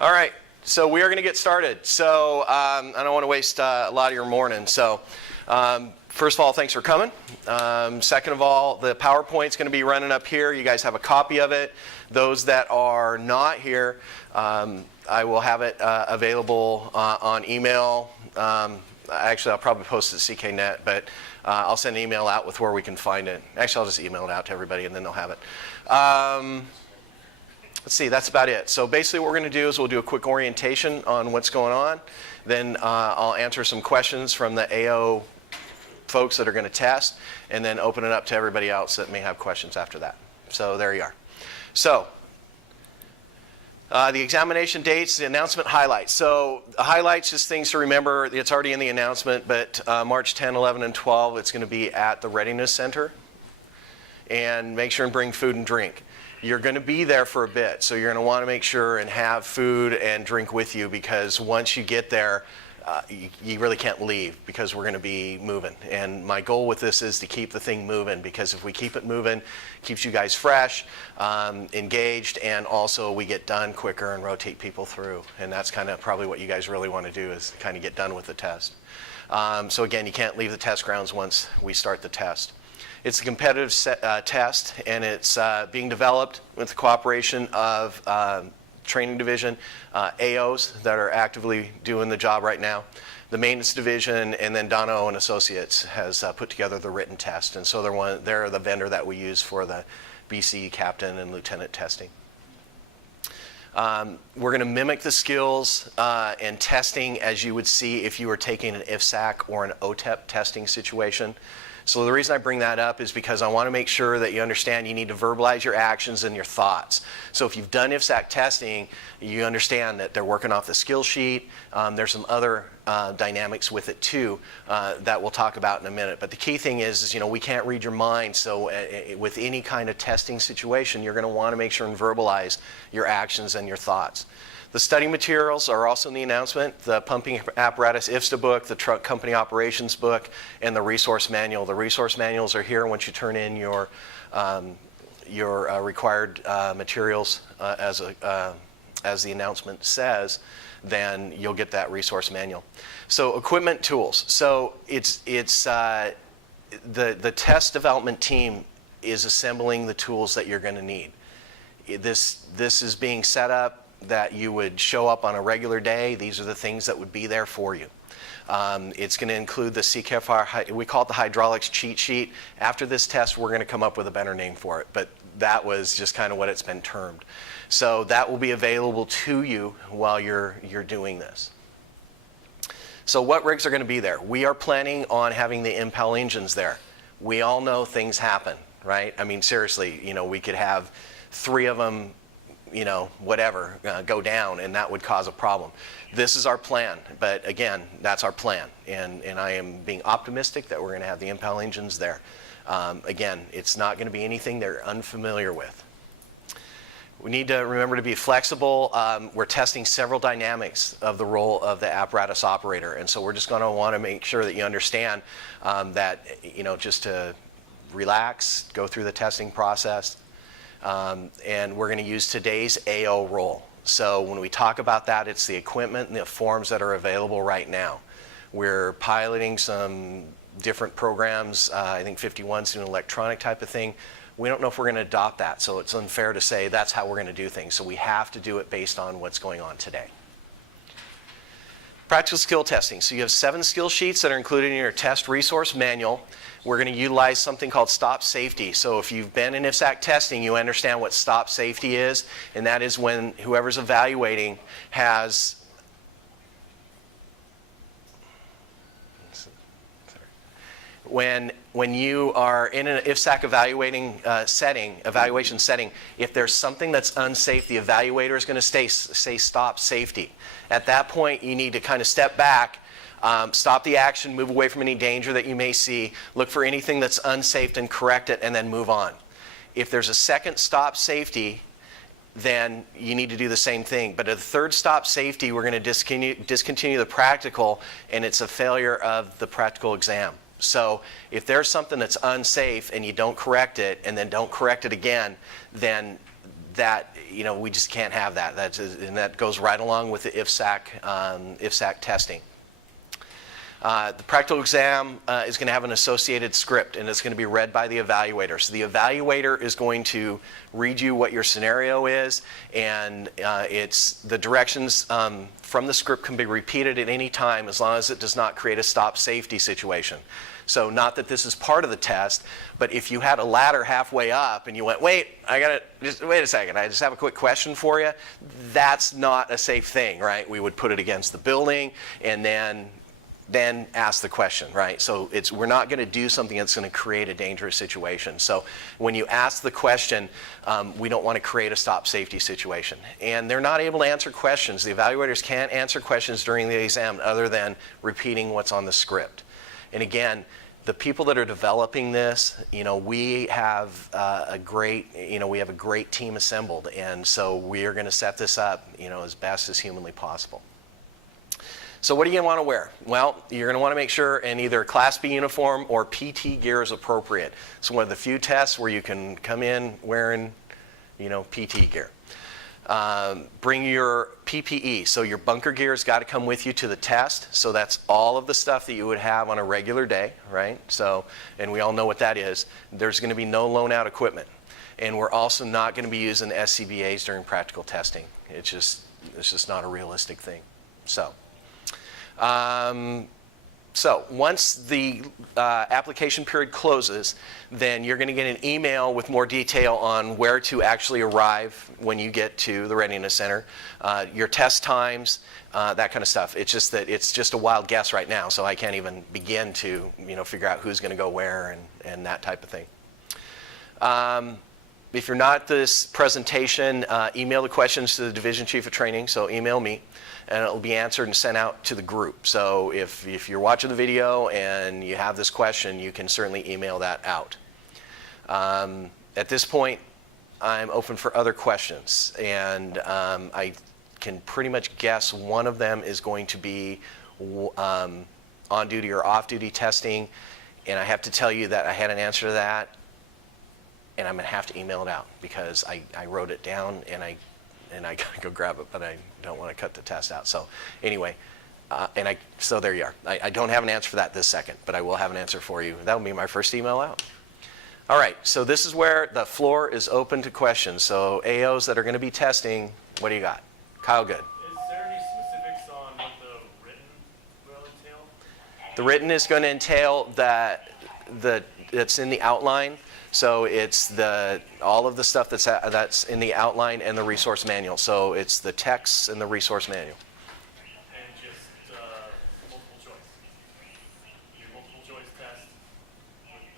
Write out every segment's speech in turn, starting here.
All right, so we are going to get started. So I don't want to waste a lot of your morning. So first of all, thanks for coming. Second of all, the PowerPoint's going to be running up here. You guys have a copy of it. Those that are not here, I will have it available on email. Actually, I'll probably post it to CKNet, but I'll send an email out with where we can find it. Actually, I'll just email it out to everybody, and then they'll have it. Let's see, that's about it. So basically what we're going to do is we'll do a quick orientation on what's going on. Then I'll answer some questions from the AO folks that are going to test, and then open it up to everybody else that may have questions after that. So there you are. So the examination dates, the announcement highlights. So the highlights, just things to remember. It's already in the announcement, but March 10, 11, and 12, it's going to be at the Readiness Center. And make sure and bring food and drink. You're going to be there for a bit, so you're going to want to make sure and have food and drink with you, because once you get there, you really can't leave, because we're going to be moving. And my goal with this is to keep the thing moving, because if we keep it moving, it keeps you guys fresh, engaged, and also we get done quicker and rotate people through. And that's kind of probably what you guys really want to do, is kind of get done with the test. So again, you can't leave the test grounds once we start the test. It's a competitive test, and it's being developed with the cooperation of Training Division, AOs that are actively doing the job right now. The Maintenance Division, and then Dono and Associates has put together the written test, and so they're the vendor that we use for the BC Captain and Lieutenant testing. We're going to mimic the skills and testing as you would see if you were taking an IFSAC or an OTEP testing situation. So the reason I bring that up is because I want to make sure that you understand you need to verbalize your actions and your thoughts. So if you've done IFSAC testing, you understand that they're working off the skill sheet. There's some other dynamics with it too that we'll talk about in a minute. But the key thing is we can't read your mind. So with any kind of testing situation, you're going to want to make sure and verbalize your actions and your thoughts. The study materials are also in the announcement: the pumping apparatus IFSTA book, the truck company operations book, and the resource manual. The resource manuals are here once you turn in your required materials as the announcement says. Then you'll get that resource manual. So equipment, tools. So it's the test development team is assembling the tools that you're going to need. This is being set up that you would show up on a regular day. These are the things that would be there for you. It's going to include the CKF&R, we call it the hydraulics cheat sheet. After this test, we're going to come up with a better name for it, but that was just kind of what it's been termed. So that will be available to you while you're doing this. So what rigs are going to be there? We are planning on having the Impel engines there. We all know things happen, right? I mean, seriously, we could have 3 of them whatever, go down, and that would cause a problem. This is our plan, but again, that's our plan, and I am being optimistic that we're going to have the Impel engines there. Again, it's not going to be anything they're unfamiliar with. We need to remember to be flexible. We're testing several dynamics of the role of the apparatus operator, and so we're just going to want to make sure that you understand that, just to relax, go through the testing process. And we're going to use today's AO role. So when we talk about that, it's the equipment and the forms that are available right now. We're piloting some different programs. I think 51's doing an electronic type of thing. We don't know if we're going to adopt that, so it's unfair to say that's how we're going to do things. So we have to do it based on what's going on today. Practical skill testing. So you have 7 skill sheets that are included in your test resource manual. We're going to utilize something called stop safety. So if you've been in IFSAC testing, you understand what stop safety is, and that is when whoever's evaluating has when you are in an IFSAC evaluation setting, if there's something that's unsafe, the evaluator is going to say stop safety. At that point, you need to kind of step back, stop the action, move away from any danger that you may see, look for anything that's unsafe and correct it, and then move on. If there's a second stop safety, then you need to do the same thing. But at the third stop safety, we're going to discontinue the practical, and it's a failure of the practical exam. So if there's something that's unsafe and you don't correct it and then don't correct it again, then that, we just can't have that. And that goes right along with the IFSAC testing. The practical exam is going to have an associated script, and it's going to be read by the evaluator. So the evaluator is going to read you what your scenario is, and the directions from the script can be repeated at any time as long as it does not create a stop safety situation. So not that this is part of the test, but if you had a ladder halfway up and you went, wait a second, I just have a quick question for you, that's not a safe thing, right? We would put it against the building and then ask the question, right? So we're not going to do something that's going to create a dangerous situation. So when you ask the question, we don't want to create a stop safety situation. And they're not able to answer questions. The evaluators can't answer questions during the exam other than repeating what's on the script. And again, the people that are developing this, we have a great team assembled, and so we are going to set this up, as best as humanly possible. So what are you going to want to wear? Well, you're going to want to make sure in either Class B uniform or PT gear is appropriate. It's one of the few tests where you can come in wearing, PT gear. Bring your PPE. So your bunker gear has got to come with you to the test. So that's all of the stuff that you would have on a regular day, right? So, and we all know what that is. There's going to be no loan out equipment. And we're also not going to be using SCBAs during practical testing. It's just not a realistic thing. So once the application period closes, then you're going to get an email with more detail on where to actually arrive when you get to the Readiness Center, your test times, that kind of stuff. It's just that it's just a wild guess right now, so I can't even begin to figure out who's going to go where and that type of thing. If you're not at this presentation, email the questions to the Division Chief of Training, so email me, and it'll be answered and sent out to the group. So if you're watching the video and you have this question, you can certainly email that out. At this point, I'm open for other questions, and I can pretty much guess one of them is going to be on-duty or off-duty testing, and I have to tell you that I had an answer to that, and I'm going to have to email it out because I wrote it down and I gotta go grab it, but I don't want to cut the test out. So anyway, so there you are. I don't have an answer for that this second, but I will have an answer for you. That'll be my first email out. All right, so this is where the floor is open to questions. So AOs that are going to be testing, what do you got? Kyle, good. Is there any specifics on what the written will entail? The written is going to entail that's in the outline. So it's all of the stuff that's in the outline and the resource manual. So it's the texts and the resource manual. And just multiple choice. Your multiple choice test with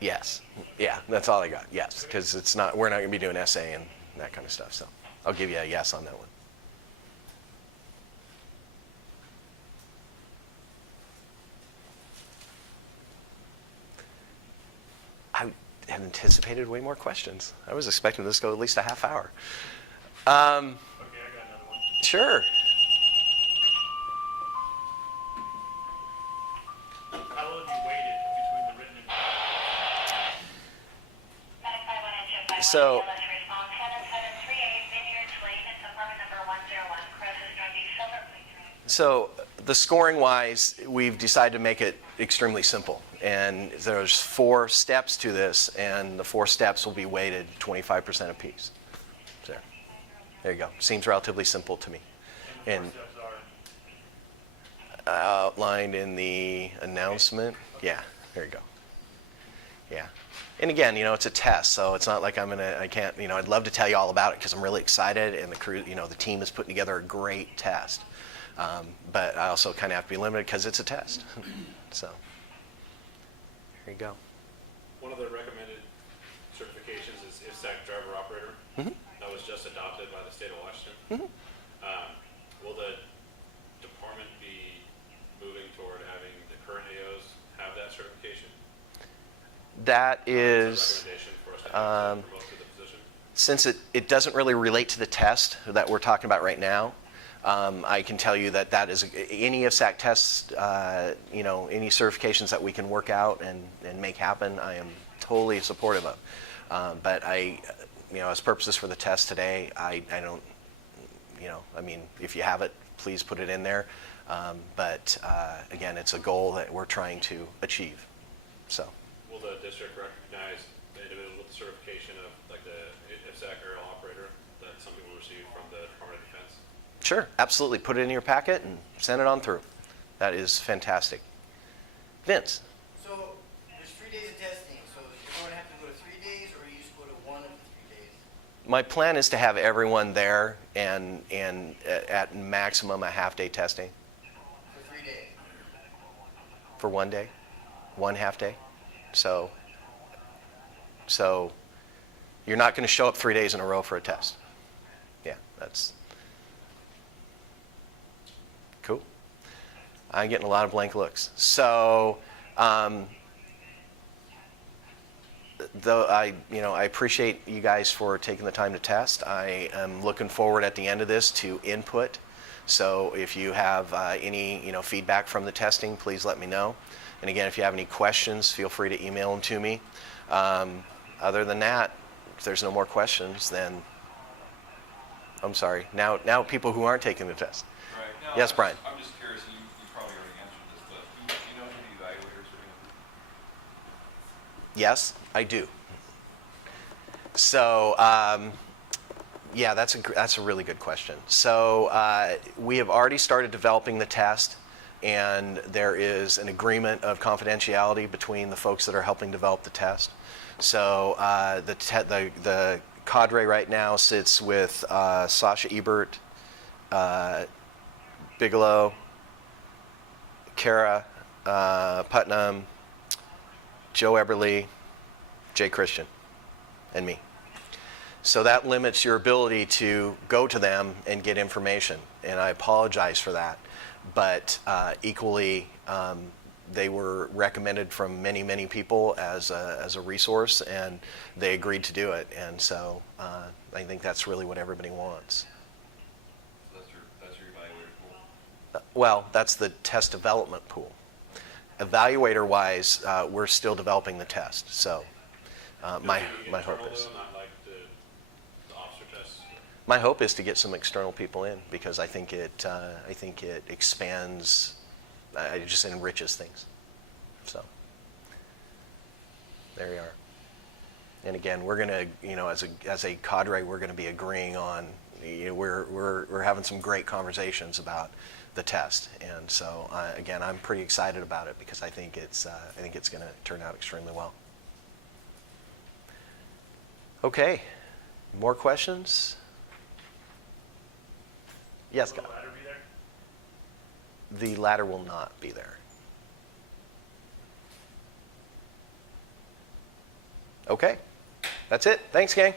the... Yes. Yeah, that's all I got. Yes, because we're not going to be doing essay and that kind of stuff. So I'll give you a yes on that one. I had anticipated way more questions. I was expecting this to go at least a half hour. Okay, I got another one. Sure. How will it be weighted between the written and So, the scoring-wise, we've decided to make it extremely simple. And there's 4 steps to this, and the 4 steps will be weighted 25% apiece. So, there you go. Seems relatively simple to me. And the 4 steps are? Outlined in the announcement. Yeah, there you go. Yeah. And again, it's a test, so it's not like I'd love to tell you all about it because I'm really excited, and the crew, the team is putting together a great test. But I also kind of have to be limited because it's a test. So, here you go. One of the recommended certifications is IFSAC driver operator. Mm-hmm. That was just adopted by the state of Washington. Mm-hmm. Will the department be moving toward having the current AOs have that certification? That Is is, a recommendation for us to have to promote to the position? since it doesn't really relate to the test that we're talking about right now, I can tell you that is any IFSAC tests, any certifications that we can work out and make happen, I am totally supportive of. But as purposes for the test today, I don't, I mean, if you have it, please put it in there. But again, it's a goal that we're trying to achieve. So. Will the district recognize the individual with certification of like the IFSAC aerial operator that some people receive from the Department of Defense? Sure, absolutely. Put it in your packet and send it on through. That is fantastic. Vince? So there's 3 days of testing. So you're going to have to go to 3 days, or you just go to one of the 3 days? My plan is to have everyone there and at maximum a half-day testing. For 3 days. For 1 day, 1 half day. So you're not going to show up 3 days in a row for a test. Yeah, that's cool. I'm getting a lot of blank looks. So, though I appreciate you guys for taking the time to test. I am looking forward at the end of this to input. So if you have any feedback from the testing, please let me know. And again, if you have any questions, feel free to email them to me. Other than that, if there's no more questions, then I'm sorry. Now people who aren't taking the test. Right. No, Yes, Brian. I'm just curious, and you probably already answered this, but do you know who the evaluators are going to be? Yes, I do. So, yeah, that's a really good question. So we have already started developing the test, and there is an agreement of confidentiality between the folks that are helping develop the test. So the cadre right now sits with Sasha Ebert, Bigelow, Kara Putnam, Joe Eberly, Jay Christian, and me. So that limits your ability to go to them and get information, and I apologize for that. But equally, they were recommended from many, many people as a resource, and they agreed to do it. And so I think that's really what everybody wants. So that's your evaluator pool? Well, that's the test development pool. Evaluator-wise, we're still developing the test. So my hope is. Not like the officer tests? My hope is to get some external people in, because I think it expands, it just enriches things. So there you are. And again, we're going to, as a cadre, we're going to be agreeing on, we're having some great conversations about the test, and so again, I'm pretty excited about it because I think it's going to turn out extremely well. Okay, more questions? Yes, Will Scott. the ladder be there? The ladder will not be there. Okay, that's it. Thanks, gang.